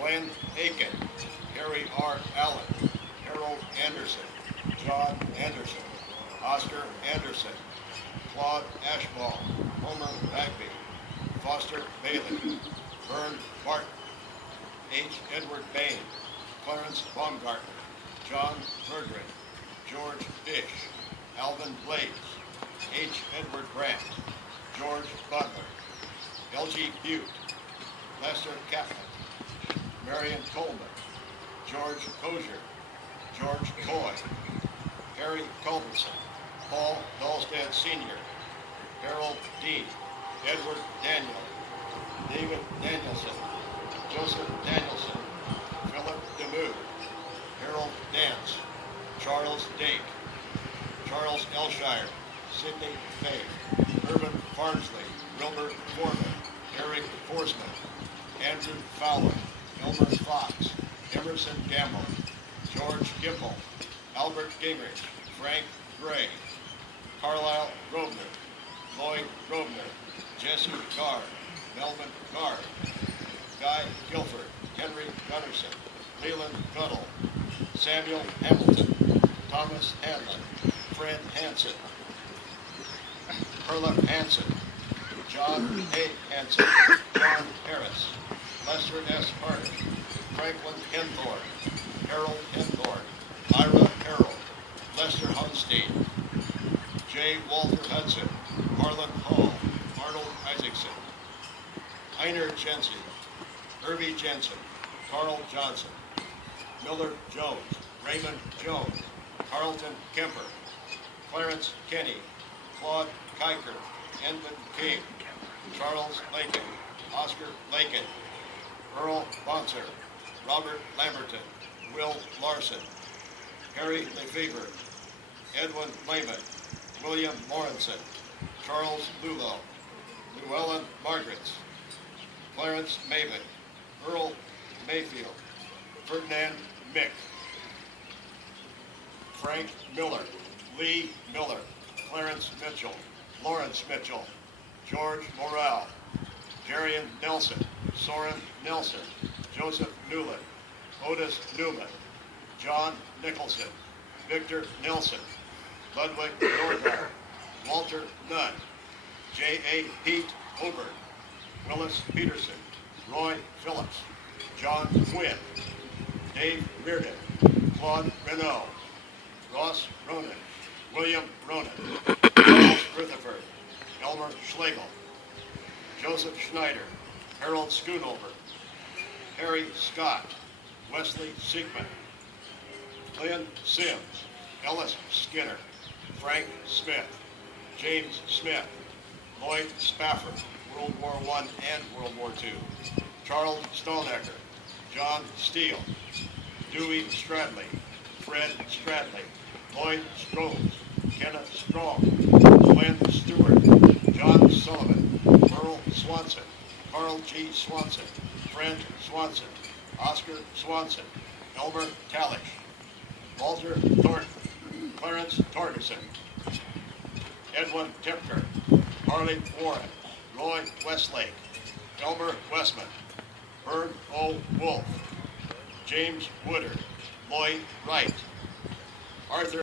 Glenn Aiken, Harry R. Allen, Harold Anderson, John Anderson, Oscar Anderson, Claude Ashball, Homer Bagby, Foster Bailey, Vern Barton, H. Edward Bain, Clarence Baumgartner, John Berggren, George Bish, Alvin Blaze, H. Edward Brandt, George Butler, L.G. Butte, Lester Kaplan, Marion Coleman, George Kozier, George Coy, Harry Culbertson, Paul Dahlstead Sr., Harold Dean, Edward Daniel, David Danielson, Joseph Danielson, Philip DeMue, Harold Dance, Charles Dake, Charles Elshire, Sidney Fay, Irvin Farnsley, Wilbur Foreman, Eric Forsman, Andrew Fowler, Elmer Fox, Emerson Gamble, George Gimble, Albert Gingrich, Frank Gray, Carlisle Grosvenor, Lloyd Grosvenor, Jesse Gard, Melvin Gard, Guy Guilford, Henry Gunnerson, Leland Gunnell, Samuel Hamilton, Thomas Hanlon, Fred Hansen, Perla Hansen, John A. Hansen, John Harris, Lester S. Harnish, Franklin Henthorne, Harold Henthorne, Ira Harold, Lester Hunstein, J. Walter Hudson, Harlan Hall, Arnold Isaacson, Einer Jensen, Irvie Jensen, Carl Johnson, Miller Jones, Raymond Jones, Carlton Kemper, Clarence Kenny, Claude Kiker, Edmund King, Charles Lakin, Oscar Lakin, Earl Bonser, Robert Lamberton, Will Larson, Harry Lefevre, Edwin Lehman, William Morinson, Charles Lulo, Llewellyn Margaret's, Clarence Maven, Earl Mayfield, Ferdinand Mick, Frank Miller, Lee Miller, Clarence Mitchell, Lawrence Mitchell, George Morrell, Jarian Nelson, Soren Nelson, Joseph Newland, Otis Newman, John Nicholson, Victor Nelson, Ludwig Nordauer, Walter Nunn, J.A. Pete Ober, Willis Peterson, Roy Phillips, John Quinn, Dave Reardon, Claude Renault, Ross Ronan, William Ronan, Charles Rutherford, Elmer Schlegel, Joseph Schneider, Harold Schoonover, Harry Scott, Wesley Siegman, Lynn Sims, Ellis Skinner, Frank Smith, James Smith, Lloyd Spafford, World War I and World War II, Charles Stonecker, John Steele, Dewey Stradley, Fred Stradley, Lloyd Strobes, Kenneth Strong, Glenn Stewart, John Sullivan, Merle Swanson, Carl G. Swanson, Fred Swanson, Oscar Swanson, Elmer Tallish, Walter Thornton, Clarence Torgerson, Edwin Tipker, Harley Warren, Roy Westlake, Elmer Westman, Vern O. Wolf, James Woodard, Lloyd Wright, Arthur